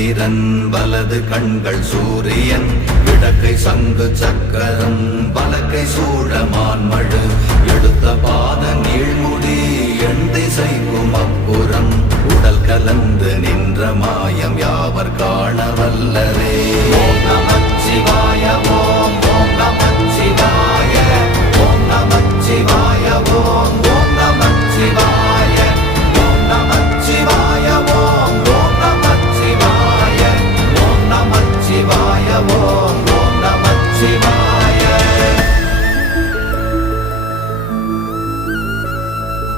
சந்திரன் வலது கண்கள் சூரியன் இடக்கை சங்கு சக்கரம் பலக்கை சூழமான்மழு எடுத்த பாத நீழ்முடி எண் திசைக்கும் அப்புறம் உடல் கலந்து நின்ற மாயம் யாவர் காண வல்லரே. ஓம் நமச்சிவாய.